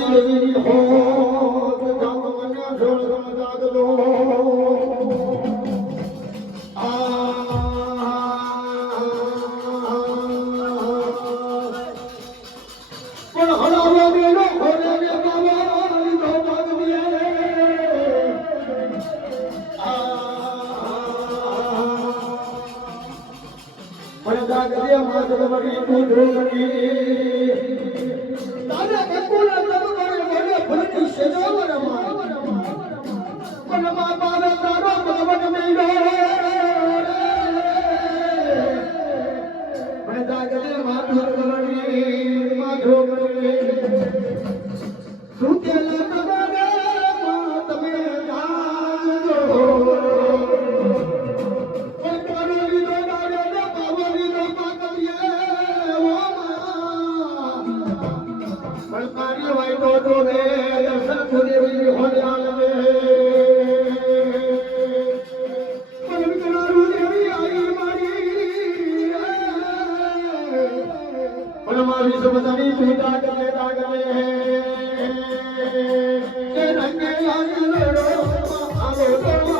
મારી દેવી હો જગ મને છોડ જાગ લો પણ હલાવા મેલો હોરે રે બાબા લીધો પગલે પણ જાગરે માત્ર વળી તું ઢોલકી તારે બકુલા પણ જાગરે માત્ર વળી માધો કરે સુતેલા शुभ सभी पीटा गले दाग रहे हैं रंगे लाल लड़ो आवे तो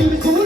you